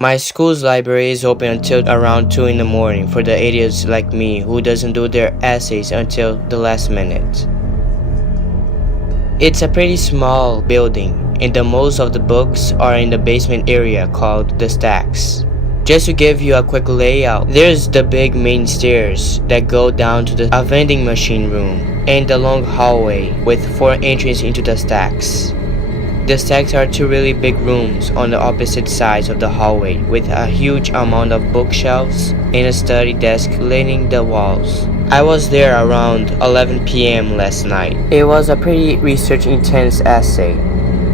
My school's library is open until around 2 in the morning for the idiots like me who doesn't do their essays until the last minute. It's a pretty small building, and the most of the books are in the basement area called the stacks. Just to give you a quick layout, there's the big main stairs that go down to the vending machine room and the long hallway with 4 entries into the stacks. The stacks are 2 really big rooms on the opposite sides of the hallway with a huge amount of bookshelves and a study desk lining the walls. I was there around 11 p.m. last night. It was a pretty research-intense essay,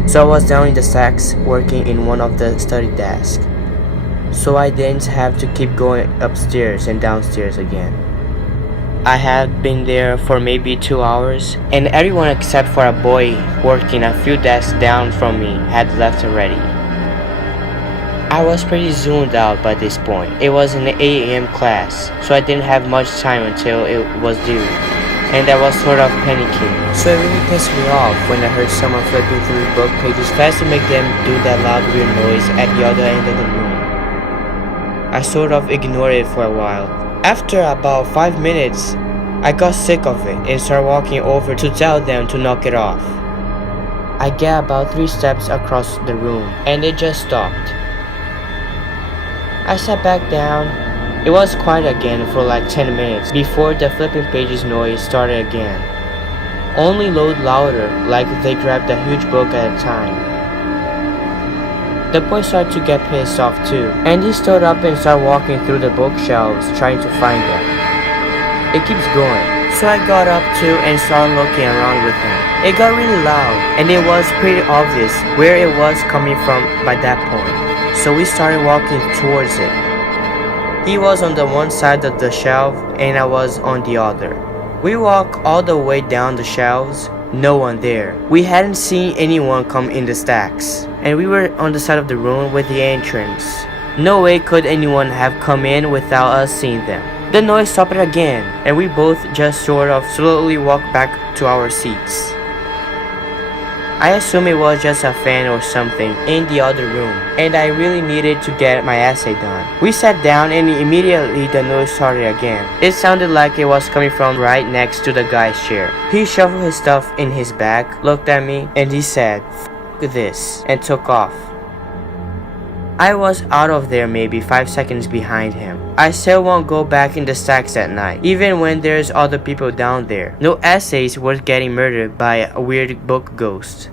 so I was down in the stacks working in one of the study desks, so I didn't have to keep going upstairs and downstairs again. I had been there for maybe 2 hours, and everyone except for a boy working a few desks down from me had left already. I was pretty zoomed out by this point. It was an 8 a.m. class, so I didn't have much time until it was due, and I was sort of panicking. So it really pissed me off when I heard someone flipping through the book pages fast to make them do that loud weird noise at the other end of the room. I sort of ignored it for a while. After about 5 minutes, I got sick of it and started walking over to tell them to knock it off. I get about 3 steps across the room and it just stopped. I sat back down. It was quiet again for like 10 minutes before the flipping pages noise started again. Only louder, like they grabbed a huge book at a time. The boy started to get pissed off too, and he stood up and started walking through the bookshelves trying to find them. It keeps going, so I got up too and started looking around with him. It got really loud, and it was pretty obvious where it was coming from by that point, so we started walking towards it. He was on the one side of the shelf and I was on the other. We walked all the way down the shelves. No one there. We hadn't seen anyone come in the stacks, and we were on the side of the room with the entrance. No way could anyone have come in without us seeing them. The noise stopped again, and we both just sort of slowly walked back to our seats. I assume it was just a fan or something in the other room, and I really needed to get my essay done. We sat down and immediately the noise started again. It sounded like it was coming from right next to the guy's chair. He shuffled his stuff in his bag, looked at me, and he said, "F this," and took off. I was out of there maybe 5 seconds behind him. I still won't go back in the stacks at night, even when there's other people down there. No essays worth getting murdered by a weird book ghost.